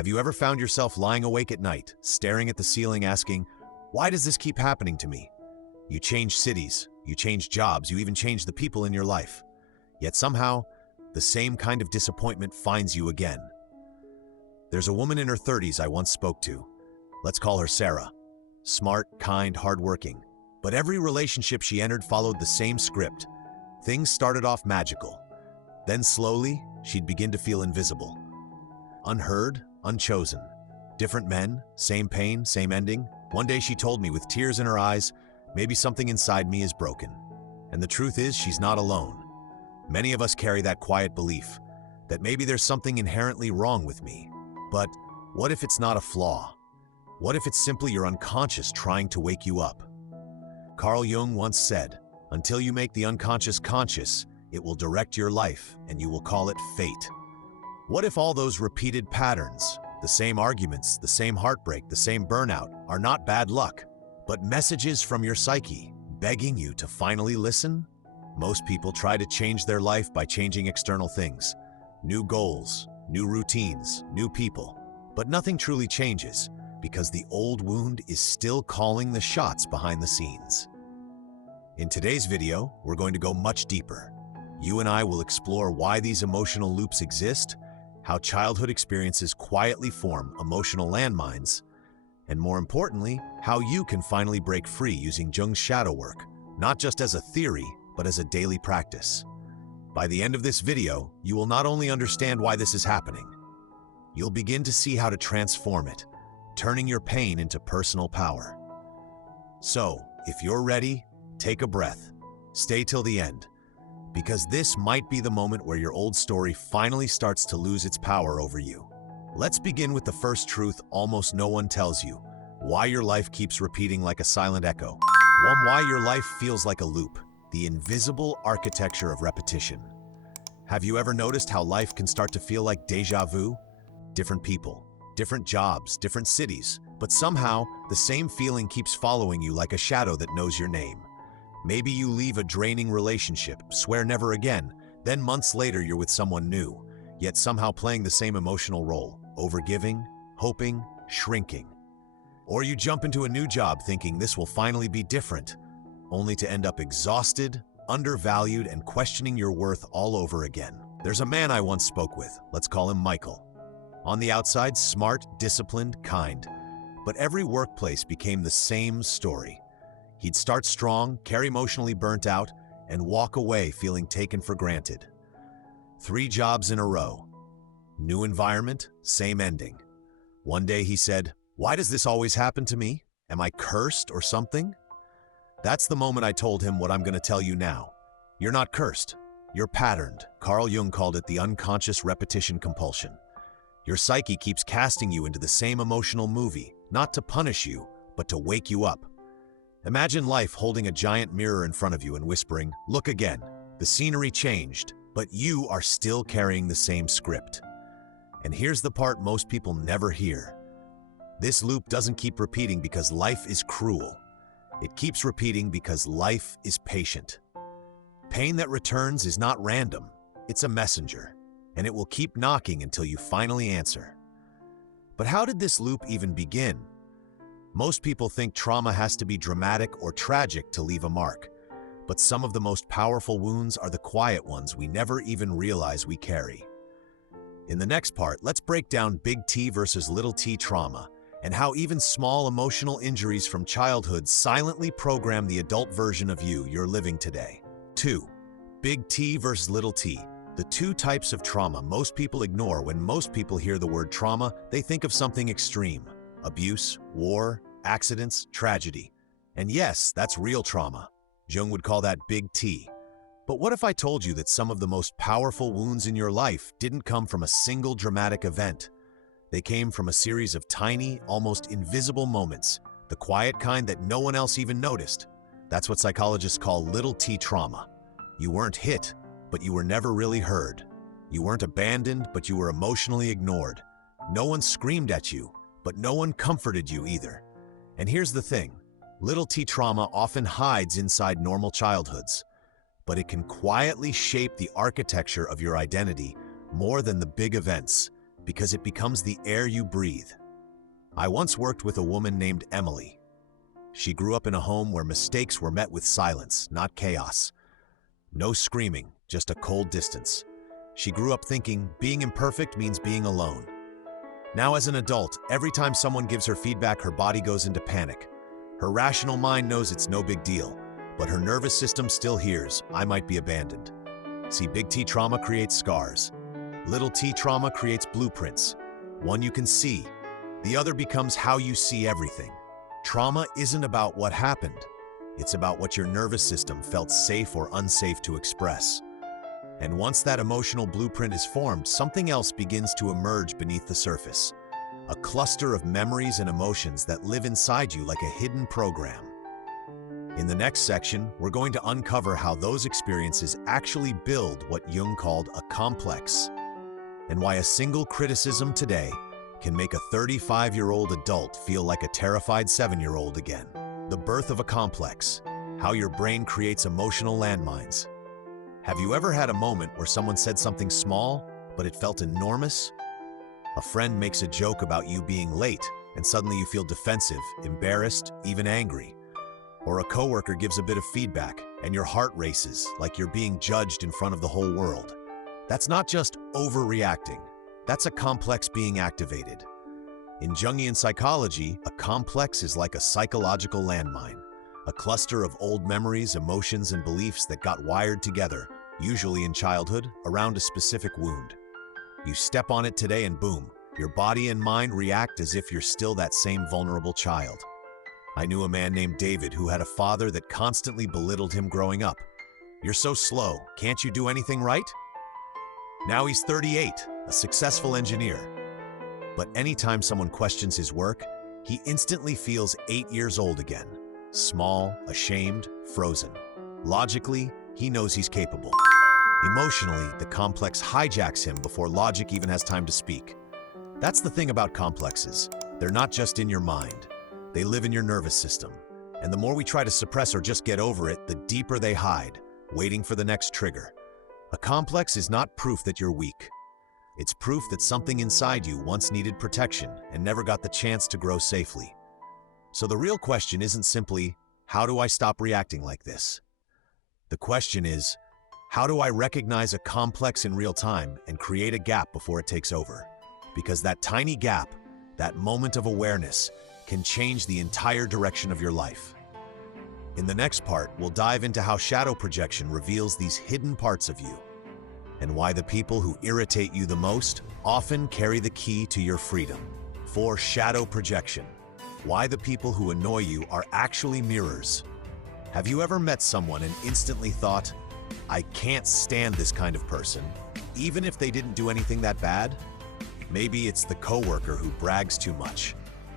Have you ever found yourself lying awake at night, staring at the ceiling asking, why does this keep happening to me? You change cities, you change jobs, you even change the people in your life. Yet somehow, the same kind of disappointment finds you again. There's a woman in her 30s I once spoke to. Let's call her Sarah. Smart, kind, hardworking. But every relationship she entered followed the same script. Things started off magical. Then slowly, she'd begin to feel invisible. Unheard, unchosen. Different men, same pain, same ending. One day she told me with tears in her eyes, maybe something inside me is broken. And the truth is, she's not alone. Many of us carry that quiet belief that maybe there's something inherently wrong with me. But what if it's not a flaw? What if it's simply your unconscious trying to wake you up? Carl Jung once said, until you make the unconscious conscious, it will direct your life and you will call it fate. What if all those repeated patterns, the same arguments, the same heartbreak, the same burnout, are not bad luck, but messages from your psyche begging you to finally listen? Most people try to change their life by changing external things. New goals, new routines, new people. But nothing truly changes because the old wound is still calling the shots behind the scenes. In today's video, we're going to go much deeper. You and I will explore why these emotional loops exist, how childhood experiences quietly form emotional landmines, and more importantly, how you can finally break free using Jung's shadow work, not just as a theory, but as a daily practice. By the end of this video, you will not only understand why this is happening, you'll begin to see how to transform it, turning your pain into personal power. So, if you're ready, take a breath, stay till the end, because this might be the moment where your old story finally starts to lose its power over you. Let's begin with the first truth almost no one tells you: why your life keeps repeating like a silent echo. Why your life feels like a loop, the invisible architecture of repetition. Have you ever noticed how life can start to feel like déjà vu? Different people, different jobs, different cities, but somehow the same feeling keeps following you like a shadow that knows your name. Maybe you leave a draining relationship, swear never again, then months later you're with someone new, yet somehow playing the same emotional role, overgiving, hoping, shrinking. Or you jump into a new job thinking this will finally be different, only to end up exhausted, undervalued, and questioning your worth all over again. There's a man I once spoke with, let's call him Michael. On the outside, smart, disciplined, kind. But every workplace became the same story. He'd start strong, carry emotionally burnt out, and walk away feeling taken for granted. 3 jobs in a row. New environment, same ending. One day he said, "Why does this always happen to me? Am I cursed or something?" That's the moment I told him what I'm going to tell you now. You're not cursed. You're patterned. Carl Jung called it the unconscious repetition compulsion. Your psyche keeps casting you into the same emotional movie, not to punish you, but to wake you up. Imagine life holding a giant mirror in front of you and whispering, "Look again." The scenery changed, but you are still carrying the same script. And here's the part most people never hear. This loop doesn't keep repeating because life is cruel. It keeps repeating because life is patient. Pain that returns is not random. It's a messenger, and it will keep knocking until you finally answer. But how did this loop even begin? Most people think trauma has to be dramatic or tragic to leave a mark, but some of the most powerful wounds are the quiet ones we never even realize we carry. In the next part, let's break down big T versus little t trauma, and how even small emotional injuries from childhood silently program the adult version of you're living today. 2. Big T versus little t. The 2 types of trauma most people ignore. When most people hear the word trauma, they think of something extreme: abuse, war, accidents, tragedy. And yes, that's real trauma. Jung would call that big T. But what if I told you that some of the most powerful wounds in your life didn't come from a single dramatic event? They came from a series of tiny, almost invisible moments, the quiet kind that no one else even noticed. That's what psychologists call little t trauma. You weren't hit, but you were never really heard. You weren't abandoned, but you were emotionally ignored. No one screamed at you, but no one comforted you either. And here's the thing, little t trauma often hides inside normal childhoods, but it can quietly shape the architecture of your identity more than the big events, because it becomes the air you breathe. I once worked with a woman named Emily. She grew up in a home where mistakes were met with silence, not chaos. No screaming, just a cold distance. She grew up thinking being imperfect means being alone. Now as an adult, every time someone gives her feedback, her body goes into panic. Her rational mind knows it's no big deal, but her nervous system still hears, I might be abandoned. See, big T trauma creates scars. Little t trauma creates blueprints. One you can see, the other becomes how you see everything. Trauma isn't about what happened. It's about what your nervous system felt safe or unsafe to express. And once that emotional blueprint is formed, something else begins to emerge beneath the surface. A cluster of memories and emotions that live inside you like a hidden program. In the next section, we're going to uncover how those experiences actually build what Jung called a complex, and why a single criticism today can make a 35-year-old adult feel like a terrified 7-year-old again. The birth of a complex, how your brain creates emotional landmines. Have you ever had a moment where someone said something small, but it felt enormous? A friend makes a joke about you being late, and suddenly you feel defensive, embarrassed, even angry. Or a coworker gives a bit of feedback, and your heart races like you're being judged in front of the whole world. That's not just overreacting. That's a complex being activated. In Jungian psychology, a complex is like a psychological landmine, a cluster of old memories, emotions, and beliefs that got wired together, usually in childhood, around a specific wound. You step on it today and boom, your body and mind react as if you're still that same vulnerable child. I knew a man named David who had a father that constantly belittled him growing up. You're so slow, can't you do anything right? Now he's 38, a successful engineer. But anytime someone questions his work, he instantly feels 8 years old again. Small, ashamed, frozen. Logically, he knows he's capable. Emotionally, the complex hijacks him before logic even has time to speak. That's the thing about complexes. They're not just in your mind. They live in your nervous system. And the more we try to suppress or just get over it, the deeper they hide, waiting for the next trigger. A complex is not proof that you're weak. It's proof that something inside you once needed protection and never got the chance to grow safely. So the real question isn't simply, how do I stop reacting like this? The question is, how do I recognize a complex in real time and create a gap before it takes over? Because that tiny gap, that moment of awareness, can change the entire direction of your life. In the next part, we'll dive into how shadow projection reveals these hidden parts of you, and why the people who irritate you the most often carry the key to your freedom. For shadow projection, why the people who annoy you are actually mirrors. Have you ever met someone and instantly thought, I can't stand this kind of person, even if they didn't do anything that bad? Maybe it's the coworker who brags too much,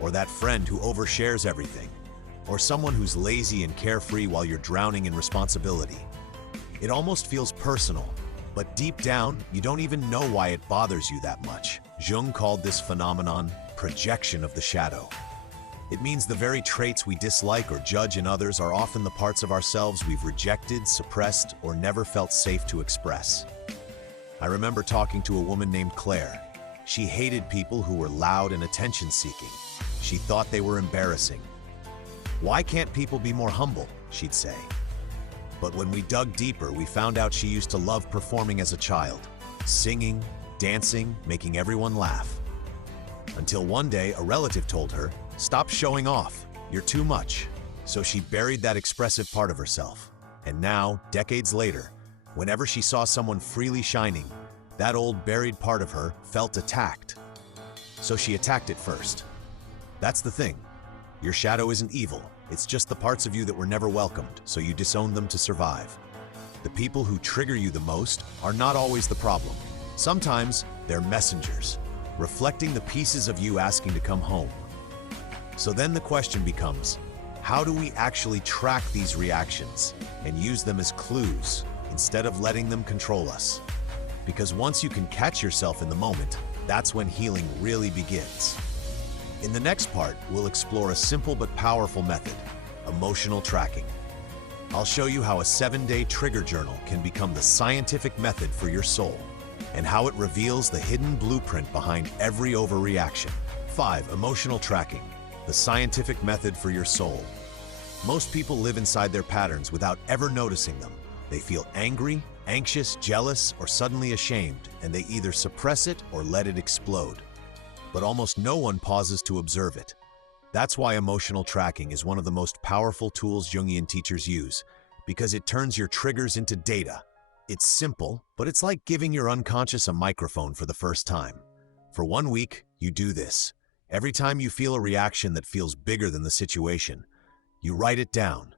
or that friend who overshares everything, or someone who's lazy and carefree while you're drowning in responsibility. It almost feels personal, but deep down, you don't even know why it bothers you that much. Jung called this phenomenon projection of the shadow. It means the very traits we dislike or judge in others are often the parts of ourselves we've rejected, suppressed, or never felt safe to express. I remember talking to a woman named Claire. She hated people who were loud and attention-seeking. She thought they were embarrassing. Why can't people be more humble, she'd say. But when we dug deeper, we found out she used to love performing as a child, singing, dancing, making everyone laugh. Until one day, a relative told her, stop showing off, you're too much. So she buried that expressive part of herself. And now, decades later, whenever she saw someone freely shining, that old buried part of her felt attacked. So she attacked it first. That's the thing. Your shadow isn't evil. It's just the parts of you that were never welcomed, so you disown them to survive. The people who trigger you the most are not always the problem. Sometimes they're messengers, reflecting the pieces of you asking to come home. So then the question becomes, how do we actually track these reactions and use them as clues instead of letting them control us? Because once you can catch yourself in the moment, that's when healing really begins. In the next part, we'll explore a simple but powerful method, emotional tracking. I'll show you how a 7-day trigger journal can become the scientific method for your soul. and how it reveals the hidden blueprint behind every overreaction. 5. Emotional tracking, the scientific method for your soul. Most people live inside their patterns without ever noticing them. They feel angry, anxious, jealous, or suddenly ashamed, and they either suppress it or let it explode. But almost no one pauses to observe it. That's why emotional tracking is one of the most powerful tools Jungian teachers use, because it turns your triggers into data. It's simple, but it's like giving your unconscious a microphone for the first time. For 1 week, you do this. Every time you feel a reaction that feels bigger than the situation, you write it down.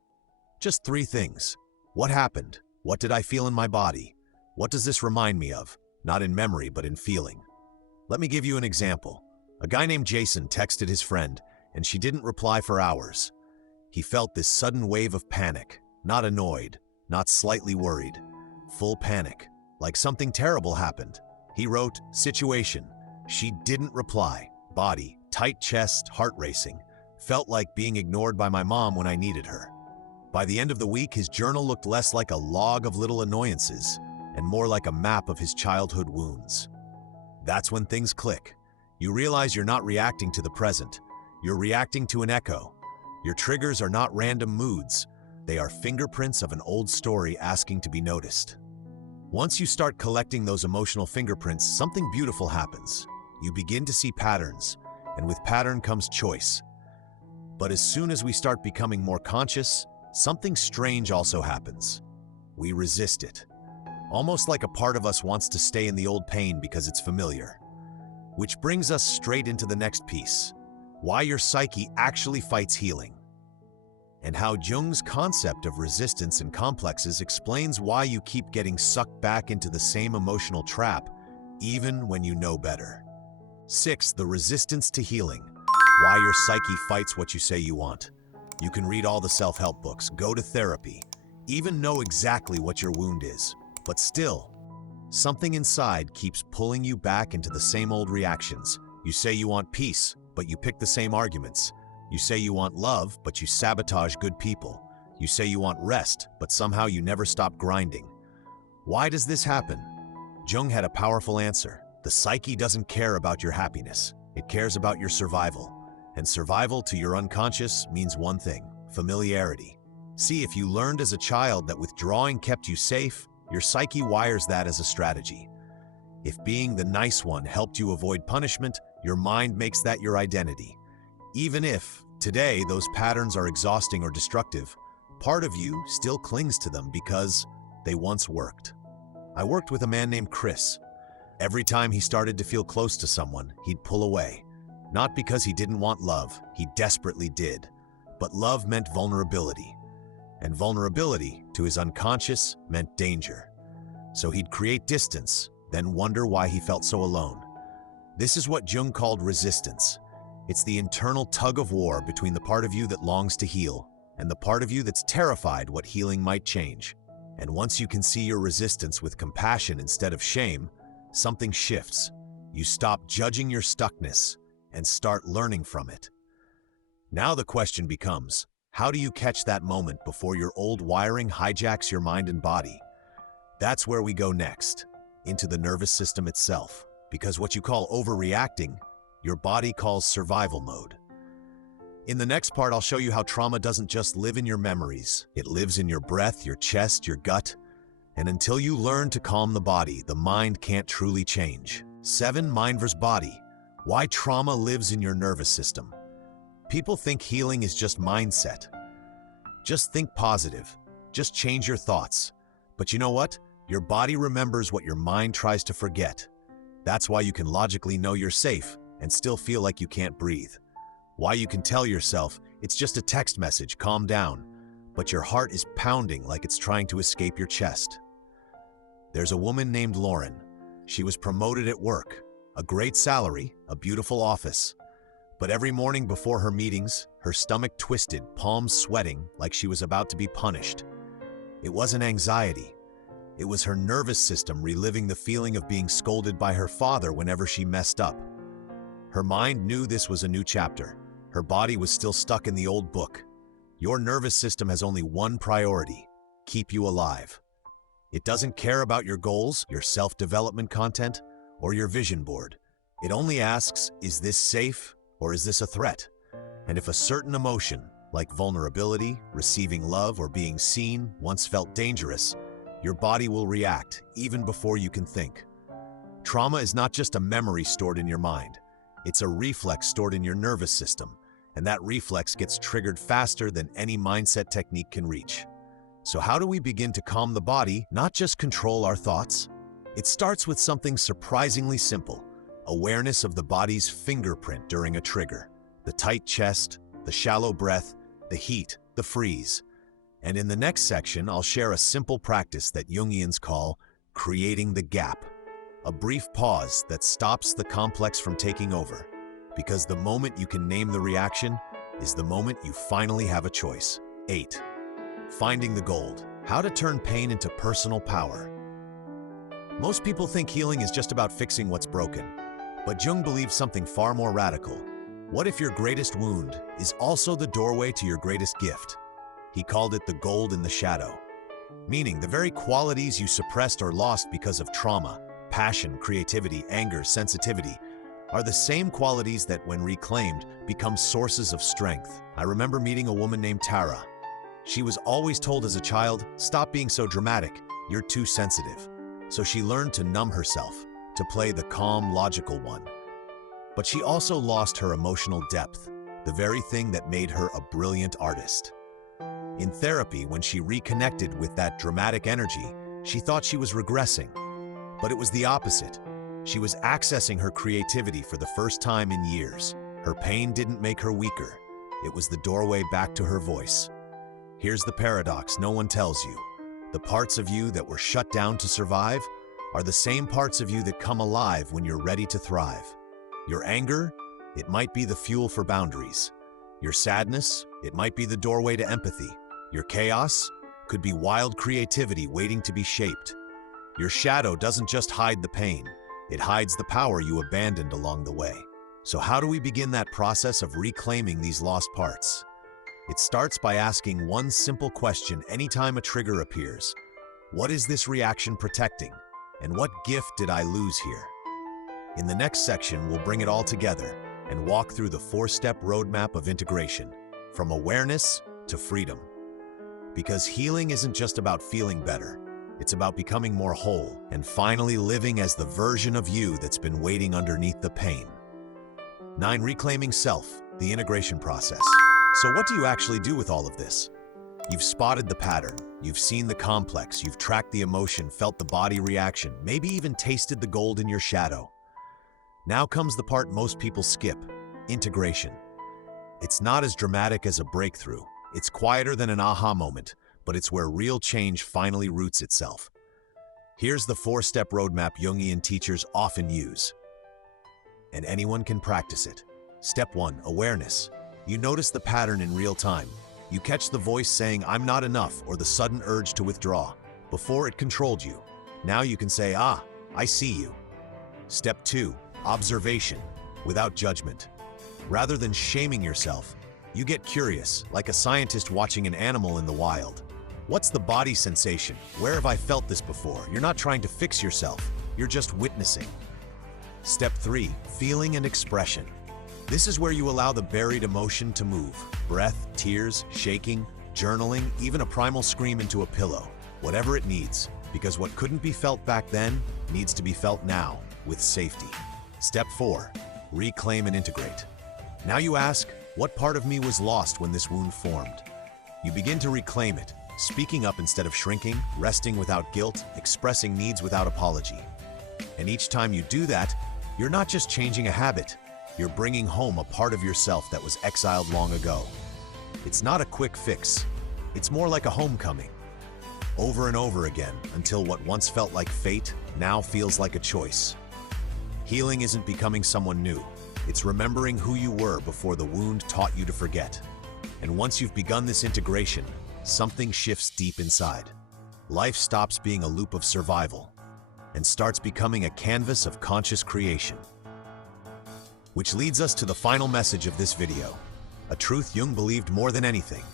Just 3 things. What happened? What did I feel in my body? What does this remind me of? Not in memory, but in feeling. Let me give you an example. A guy named Jason texted his friend, and she didn't reply for hours. He felt this sudden wave of panic, not annoyed, not slightly worried. Full panic, like something terrible happened. He wrote, "Situation." She didn't reply. Body, tight chest, heart racing. Felt like being ignored by my mom when I needed her. By the end of the week, his journal looked less like a log of little annoyances and more like a map of his childhood wounds. That's when things click. You realize you're not reacting to the present. You're reacting to an echo. Your triggers are not random moods. They are fingerprints of an old story asking to be noticed. Once you start collecting those emotional fingerprints, something beautiful happens. You begin to see patterns, and with pattern comes choice. But as soon as we start becoming more conscious, something strange also happens. We resist it. Almost like a part of us wants to stay in the old pain because it's familiar. Which brings us straight into the next piece. Why your psyche actually fights healing. And how Jung's concept of resistance and complexes explains why you keep getting sucked back into the same emotional trap, even when you know better. 6. The resistance to healing. Why your psyche fights what you say you want. You can read all the self-help books, go to therapy, even know exactly what your wound is. But still, something inside keeps pulling you back into the same old reactions. You say you want peace, but you pick the same arguments. You say you want love, but you sabotage good people. You say you want rest, but somehow you never stop grinding. Why does this happen? Jung had a powerful answer. The psyche doesn't care about your happiness. It cares about your survival. And survival to your unconscious means one thing: familiarity. See, if you learned as a child that withdrawing kept you safe, your psyche wires that as a strategy. If being the nice one helped you avoid punishment, your mind makes that your identity. Even if, today, those patterns are exhausting or destructive, part of you still clings to them because they once worked. I worked with a man named Chris. Every time he started to feel close to someone, he'd pull away. Not because he didn't want love, he desperately did. But love meant vulnerability. And vulnerability, to his unconscious, meant danger. So he'd create distance, then wonder why he felt so alone. This is what Jung called resistance. It's the internal tug of war between the part of you that longs to heal and the part of you that's terrified what healing might change. And once you can see your resistance with compassion instead of shame, something shifts. You stop judging your stuckness and start learning from it. Now the question becomes, how do you catch that moment before your old wiring hijacks your mind and body? That's where we go next, into the nervous system itself. Because what you call overreacting, your body calls survival mode. In the next part, I'll show you how trauma doesn't just live in your memories. It lives in your breath, your chest, your gut. And until you learn to calm the body, the mind can't truly change. 7. Mind versus body. Why trauma lives in your nervous system. People think healing is just mindset. Just think positive. Just change your thoughts. But you know what? Your body remembers what your mind tries to forget. That's why you can logically know you're safe and still feel like you can't breathe. Why you can tell yourself, it's just a text message, calm down, but your heart is pounding like it's trying to escape your chest. There's a woman named Lauren. She was promoted at work, a great salary, a beautiful office. But every morning before her meetings, her stomach twisted, palms sweating like she was about to be punished. It wasn't anxiety. It was her nervous system reliving the feeling of being scolded by her father whenever she messed up. Her mind knew this was a new chapter. Her body was still stuck in the old book. Your nervous system has only one priority: keep you alive. It doesn't care about your goals, your self-development content, or your vision board. It only asks, is this safe or is this a threat? And if a certain emotion, like vulnerability, receiving love, or being seen, once felt dangerous, your body will react even before you can think. Trauma is not just a memory stored in your mind. It's a reflex stored in your nervous system, and that reflex gets triggered faster than any mindset technique can reach. So how do we begin to calm the body, not just control our thoughts? It starts with something surprisingly simple: awareness of the body's fingerprint during a trigger. The tight chest, the shallow breath, the heat, the freeze. And in the next section, I'll share a simple practice that Jungians call creating the gap. A brief pause that stops the complex from taking over. Because the moment you can name the reaction is the moment you finally have a choice. 8. Finding the gold. How to turn pain into personal power. Most people think healing is just about fixing what's broken. But Jung believes something far more radical. What if your greatest wound is also the doorway to your greatest gift? He called it the gold in the shadow. Meaning the very qualities you suppressed or lost because of trauma, passion, creativity, anger, sensitivity, are the same qualities that, when reclaimed, become sources of strength. I remember meeting a woman named Tara. She was always told as a child, "Stop being so dramatic, you're too sensitive." So she learned to numb herself, to play the calm, logical one. But she also lost her emotional depth, the very thing that made her a brilliant artist. In therapy, when she reconnected with that dramatic energy, she thought she was regressing. But it was the opposite. She was accessing her creativity for the first time in years. Her pain didn't make her weaker. It was the doorway back to her voice. Here's the paradox no one tells you. The parts of you that were shut down to survive are the same parts of you that come alive when you're ready to thrive. Your anger, it might be the fuel for boundaries. Your sadness, it might be the doorway to empathy. Your chaos could be wild creativity waiting to be shaped. Your shadow doesn't just hide the pain, it hides the power you abandoned along the way. So how do we begin that process of reclaiming these lost parts? It starts by asking one simple question anytime a trigger appears. What is this reaction protecting? And what gift did I lose here? In the next section, we'll bring it all together and walk through the 4-step roadmap of integration, from awareness to freedom. Because healing isn't just about feeling better. It's about becoming more whole and finally living as the version of you that's been waiting underneath the pain. 9. Reclaiming self, the integration process. So what do you actually do with all of this? You've spotted the pattern, you've seen the complex, you've tracked the emotion, felt the body reaction, maybe even tasted the gold in your shadow. Now comes the part most people skip, integration. It's not as dramatic as a breakthrough. It's quieter than an aha moment, but it's where real change finally roots itself. Here's the 4-step roadmap Jungian teachers often use, and anyone can practice it. Step 1, awareness. You notice the pattern in real time. You catch the voice saying, "I'm not enough," or the sudden urge to withdraw. Before it controlled you. Now you can say, "Ah, I see you." Step 2, observation, without judgment. Rather than shaming yourself, you get curious, like a scientist watching an animal in the wild. What's the body sensation? Where have I felt this before? You're not trying to fix yourself, you're just witnessing. Step 3, feeling and expression. This is where you allow the buried emotion to move. Breath, tears, shaking, journaling, even a primal scream into a pillow. Whatever it needs, because what couldn't be felt back then needs to be felt now, with safety. Step 4, reclaim and integrate. Now you ask, what part of me was lost when this wound formed? You begin to reclaim it, speaking up instead of shrinking, resting without guilt, expressing needs without apology. And each time you do that, you're not just changing a habit, you're bringing home a part of yourself that was exiled long ago. It's not a quick fix, it's more like a homecoming. Over and over again, until what once felt like fate now feels like a choice. Healing isn't becoming someone new, it's remembering who you were before the wound taught you to forget. And once you've begun this integration, something shifts deep inside. Life stops being a loop of survival and starts becoming a canvas of conscious creation. Which leads us to the final message of this video. A truth Jung believed more than anything.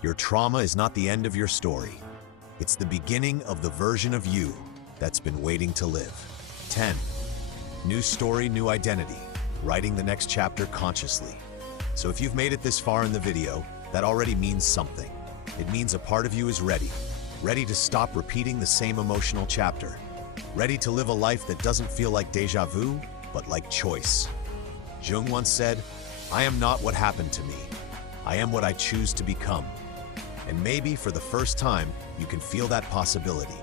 Your trauma is not the end of your story. It's the beginning of the version of you that's been waiting to live. 10. New story, new identity. Writing the next chapter consciously. So if you've made it this far in the video, that already means something. It means a part of you is ready. Ready to stop repeating the same emotional chapter. Ready to live a life that doesn't feel like déjà vu, but like choice. Jung once said, "I am not what happened to me. I am what I choose to become." And maybe for the first time, you can feel that possibility,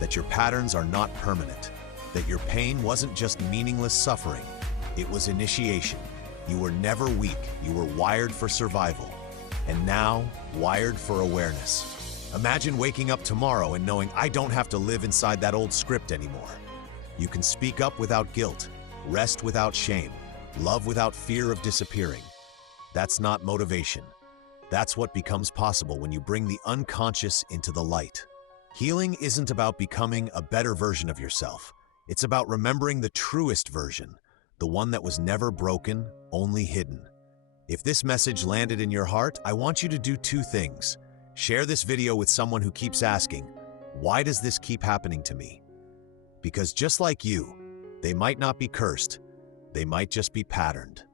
that your patterns are not permanent, that your pain wasn't just meaningless suffering, it was initiation. You were never weak, you were wired for survival, and now wired for awareness. Imagine waking up tomorrow and knowing, I don't have to live inside that old script anymore. You can speak up without guilt, rest without shame, love without fear of disappearing. That's not motivation. That's what becomes possible when you bring the unconscious into the light. Healing isn't about becoming a better version of yourself. It's about remembering the truest version, the one that was never broken, only hidden. If this message landed in your heart, I want you to do two things. Share this video with someone who keeps asking, why does this keep happening to me? Because just like you, they might not be cursed, they might just be patterned.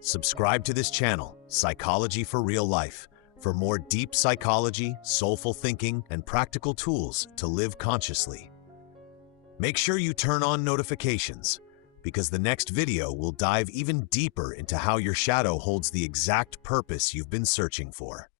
Subscribe to this channel, Psychology for Real Life, for more deep psychology, soulful thinking, and practical tools to live consciously. Make sure you turn on notifications, because the next video will dive even deeper into how your shadow holds the exact purpose you've been searching for.